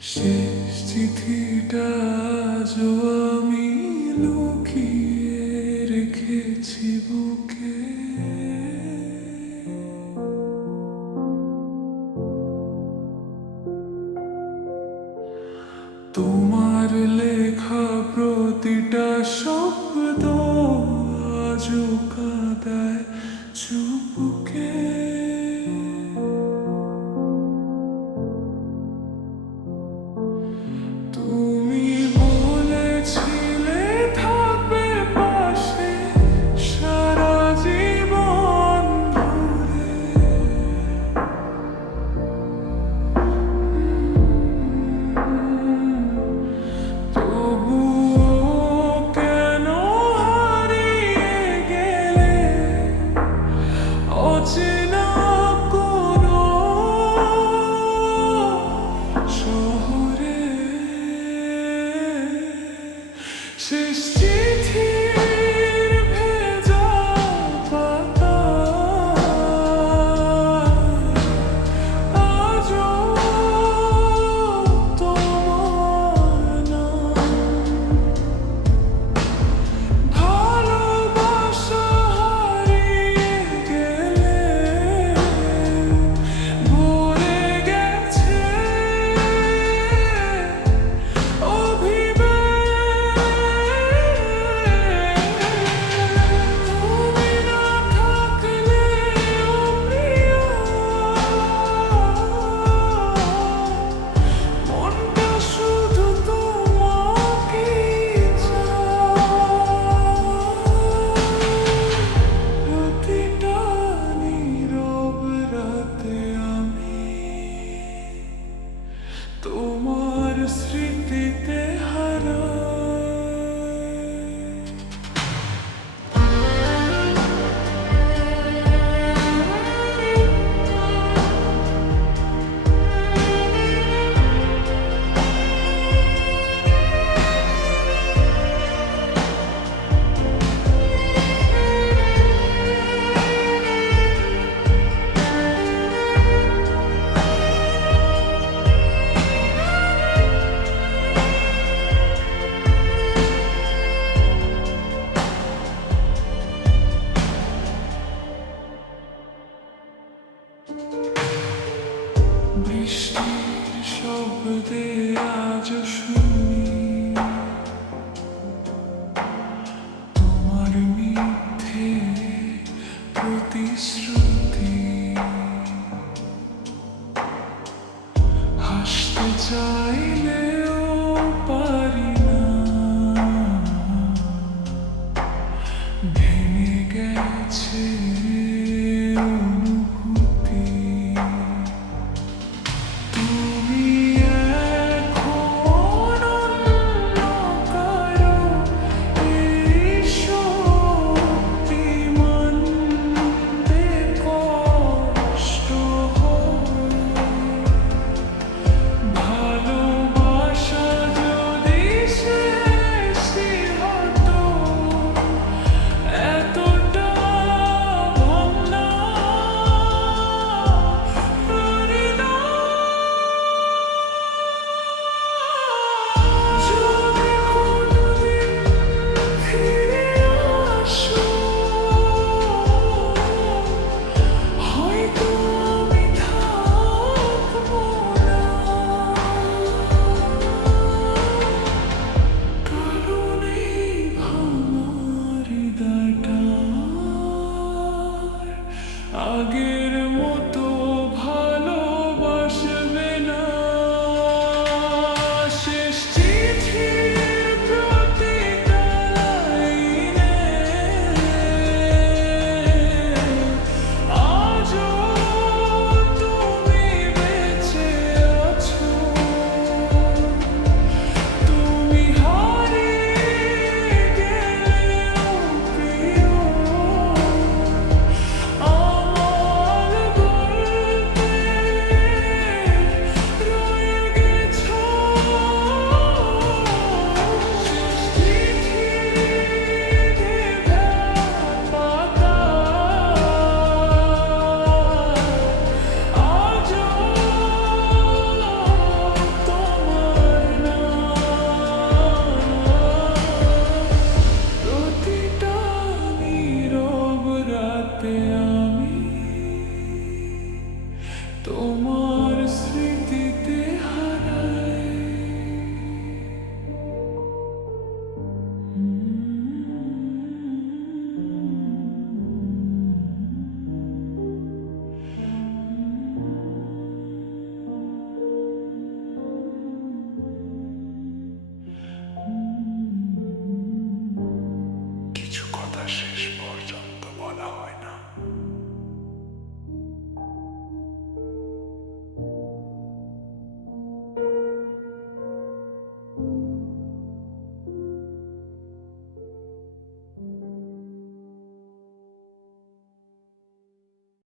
শেষ চিঠিটা আজও আমি লুকিয়ে রেখেছি বুকে। তোমার লেখা প্রতিটা শব্দ আজও কাঁদায় চুপকে। তুমি বলেছিলে থাকবে পাশে সারা জীবন ধরে। তবুও কেন হারিয়ে গেলে অচেনা কোনো শহরে। শেষ চিঠির ভেজা পাতা আজও তোমার নাম। ভালোবাসা হারিয়ে গেলে ভরে গেছে তুমি না থাকলেও প্রিয় মনটা শুধু তোমাকেই চায়। প্রতিটা নীরব রাতে আমি তোমার স্মৃতিতে হারাই। বৃষ্টির শব্দে আজ শুনি তোমার মিথ্যে প্রতিশ্রুতি। হাসতে চাই